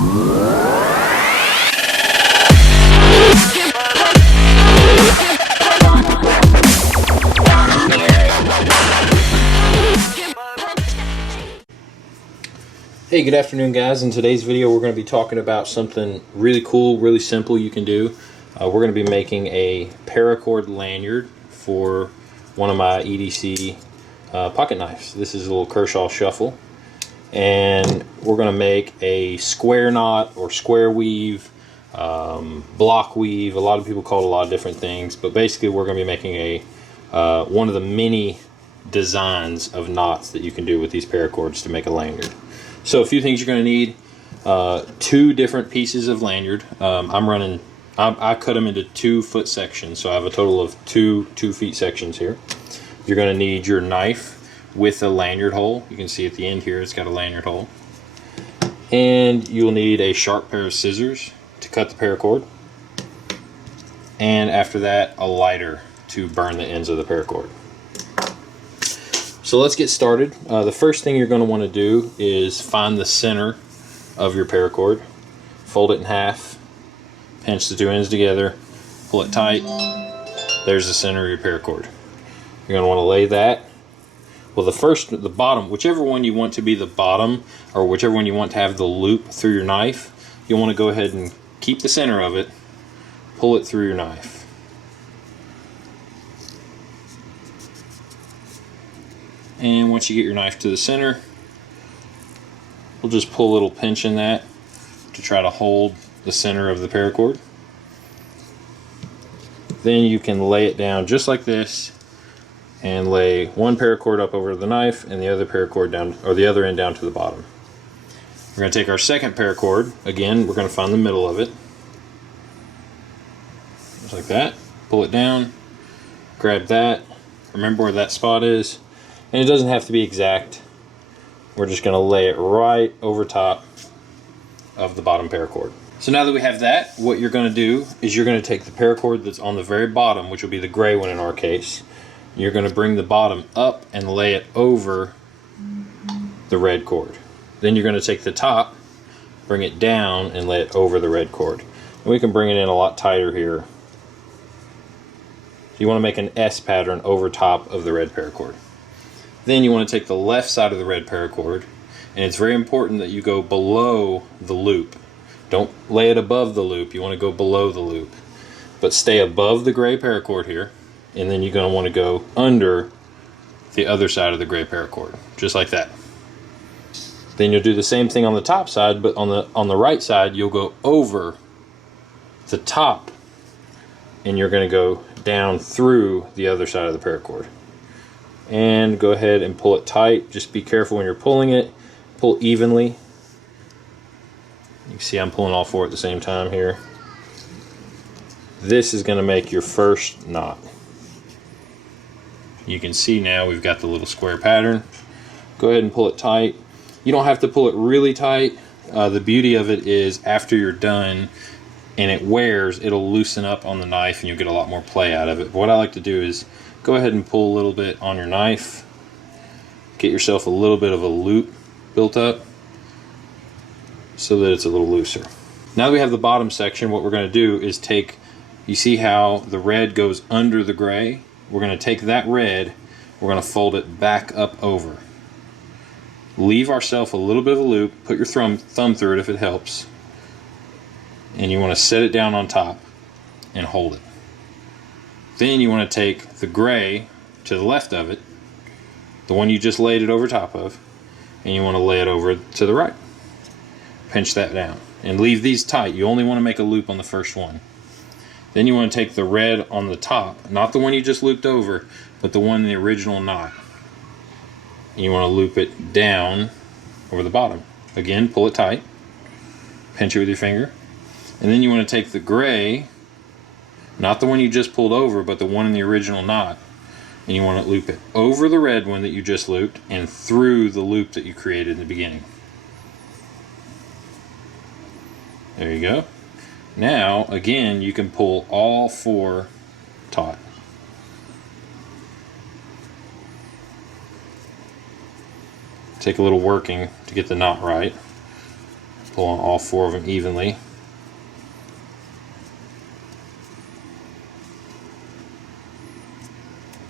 Hey, good afternoon guys. In today's video we're going to be talking about something really cool, really simple you can do. We're going to be making a paracord lanyard for one of my EDC pocket knives. This is a little Kershaw shuffle, and we're going to make a square knot or square weave, block weave. A lot of people call it a lot of different things, but basically we're going to be making a one of the many designs of knots that you can do with these paracords to make a lanyard. So a few things you're going to need: 2 different pieces of lanyard. I cut them into 2-foot sections, so I have a total of two 2-foot sections here. You're going to need your knife with a lanyard hole. You can see at the end here it's got a lanyard hole. And you'll need a sharp pair of scissors to cut the paracord. And after that, a lighter to burn the ends of the paracord. So let's get started. The first thing you're going to want to do is find the center of your paracord. Fold it in half, pinch the 2 ends together, pull it tight. There's the center of your paracord. You're going to want to lay that. Well, the bottom, whichever one you want to be the bottom, or whichever one you want to have the loop through your knife, you'll want to go ahead and keep the center of it, pull it through your knife. And once you get your knife to the center, we'll just pull a little pinch in that to try to hold the center of the paracord. Then you can lay it down just like this and lay one paracord up over the knife and the other paracord down, or the other end down to the bottom. We're going to take our second paracord. Again, we're going to find the middle of it. Just like that. Pull it down, grab that, remember where that spot is. And it doesn't have to be exact. We're just going to lay it right over top of the bottom paracord. So now that we have that, what you're going to do is you're going to take the paracord that's on the very bottom, which will be the gray one in our case. You're going to bring the bottom up and lay it over the red cord. Then you're going to take the top, bring it down, and lay it over the red cord. And we can bring it in a lot tighter here. So you want to make an S pattern over top of the red paracord. Then you want to take the left side of the red paracord, and it's very important that you go below the loop. Don't lay it above the loop, you want to go below the loop. But stay above the gray paracord here, and then you're going to want to go under the other side of the gray paracord, just like that. Then you'll do the same thing on the top side, but on the right side you'll go over the top, and you're going to go down through the other side of the paracord. And go ahead and pull it tight. Just be careful when you're pulling it. Pull evenly. You can see I'm pulling all 4 at the same time here. This is going to make your first knot. You can see now we've got the little square pattern. Go ahead and pull it tight. You don't have to pull it really tight. The beauty of it is after you're done and it wears, it'll loosen up on the knife and you'll get a lot more play out of it. But what I like to do is go ahead and pull a little bit on your knife. Get yourself a little bit of a loop built up so that it's a little looser. Now that we have the bottom section, what we're going to do is take, you see how the red goes under the gray? We're going to take that red, we're going to fold it back up over. Leave ourselves a little bit of a loop, put your thumb through it if it helps, and you want to set it down on top and hold it. Then you want to take the gray to the left of it, the one you just laid it over top of, and you want to lay it over to the right. Pinch that down and leave these tight. You only want to make a loop on the first one. Then you want to take the red on the top, not the one you just looped over, but the one in the original knot. And you want to loop it down over the bottom. Again, pull it tight, pinch it with your finger, and then you want to take the gray, not the one you just pulled over, but the one in the original knot, and you want to loop it over the red one that you just looped and through the loop that you created in the beginning. There you go. Now, again, you can pull all 4 taut. Take a little working to get the knot right. Pull on all 4 of them evenly.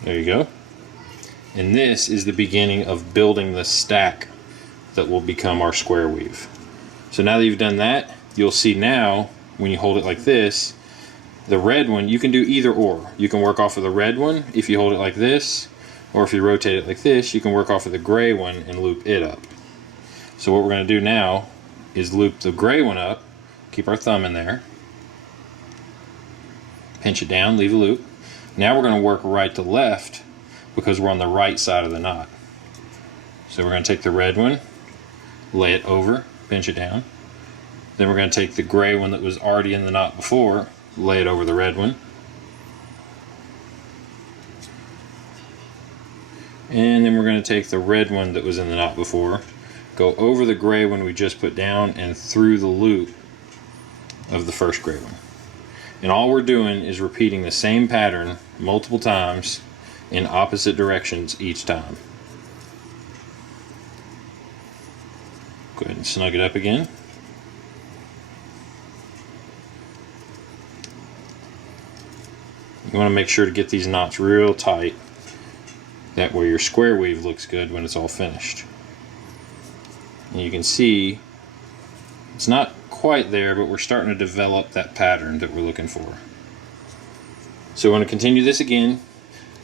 There you go. And this is the beginning of building the stack that will become our square weave. So now that you've done that, you'll see now when you hold it like this, the red one, you can do either or. You can work off of the red one if you hold it like this, or if you rotate it like this, you can work off of the gray one and loop it up. So what we're going to do now is loop the gray one up, keep our thumb in there, pinch it down, leave a loop. Now we're going to work right to left because we're on the right side of the knot. So we're going to take the red one, lay it over, pinch it down. Then we're going to take the gray one that was already in the knot before, lay it over the red one. And then we're going to take the red one that was in the knot before, go over the gray one we just put down and through the loop of the first gray one. And all we're doing is repeating the same pattern multiple times in opposite directions each time. Go ahead and snug it up again. You want to make sure to get these knots real tight. That way your square weave looks good when it's all finished. And you can see it's not quite there, but we're starting to develop that pattern that we're looking for. So we want to continue this again.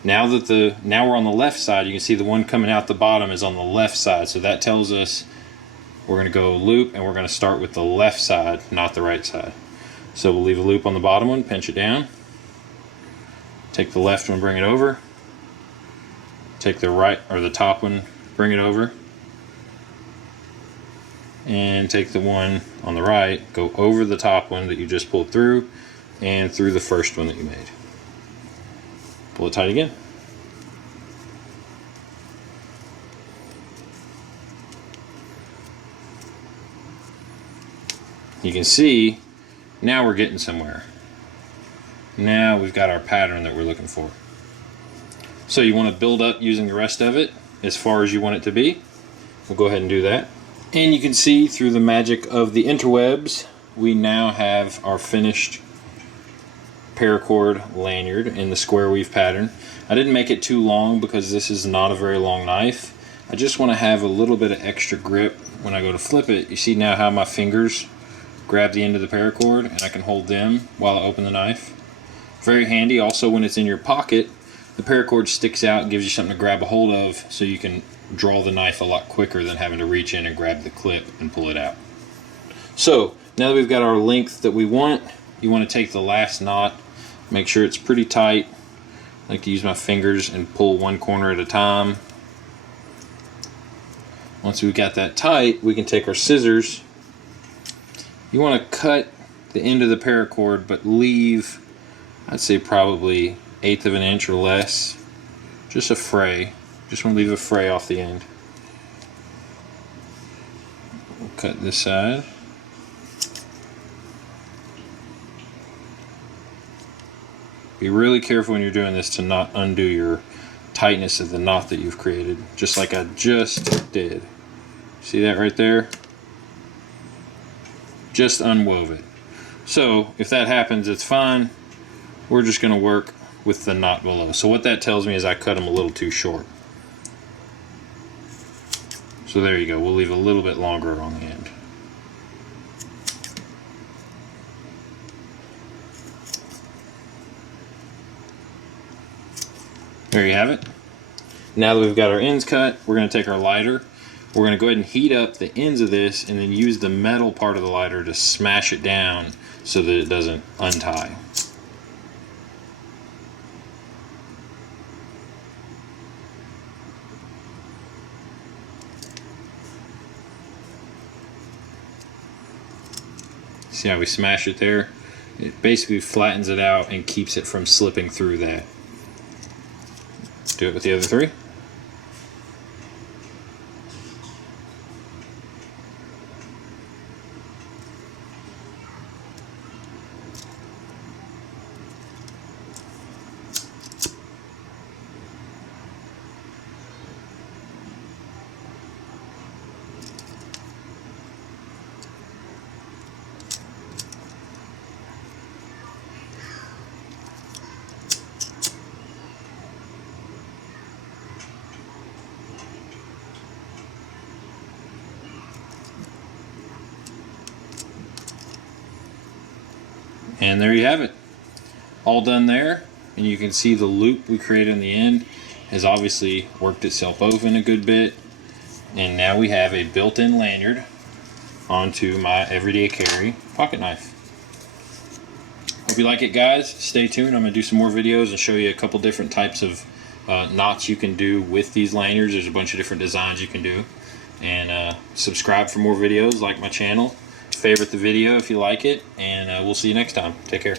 Now we're on the left side, you can see the one coming out the bottom is on the left side. So that tells us we're going to go loop and we're going to start with the left side, not the right side. So we'll leave a loop on the bottom one, pinch it down. Take the left one, bring it over. Take the right or the top one, bring it over. And take the one on the right, go over the top one that you just pulled through and through the first one that you made. Pull it tight again. You can see now we're getting somewhere. Now we've got our pattern that we're looking for. So you want to build up using the rest of it as far as you want it to be. We'll go ahead and do that. And you can see through the magic of the interwebs, we now have our finished paracord lanyard in the square weave pattern. I didn't make it too long because this is not a very long knife. I just want to have a little bit of extra grip when I go to flip it. You see now how my fingers grab the end of the paracord and I can hold them while I open the knife. Very handy. Also, when it's in your pocket, the paracord sticks out and gives you something to grab a hold of so you can draw the knife a lot quicker than having to reach in and grab the clip and pull it out. So now that we've got our length that we want, you want to take the last knot, make sure it's pretty tight. I like to use my fingers and pull one corner at a time. Once we've got that tight, we can take our scissors. You want to cut the end of the paracord but leave, I'd say probably 1/8 of an inch or less, just a fray. Just want to leave a fray off the end. We'll cut this side. Be really careful when you're doing this to not undo your tightness of the knot that you've created, just like I just did. See that right there? Just unwove it. So if that happens, it's fine. We're just going to work with the knot below. So what that tells me is I cut them a little too short. So there you go, we'll leave a little bit longer on the end. There you have it. Now that we've got our ends cut, we're going to take our lighter. We're going to go ahead and heat up the ends of this and then use the metal part of the lighter to smash it down so that it doesn't untie. See how we smash it there? It basically flattens it out and keeps it from slipping through that. Do it with the other three. And there you have it. All done there. And you can see the loop we created in the end has obviously worked itself over in a good bit. And now we have a built-in lanyard onto my everyday carry pocket knife. Hope you like it, guys. Stay tuned. I'm going to do some more videos and show you a couple different types of knots you can do with these lanyards. There's a bunch of different designs you can do. And subscribe for more videos, like my channel. Favorite the video if you like it. And we'll see you next time. Take care.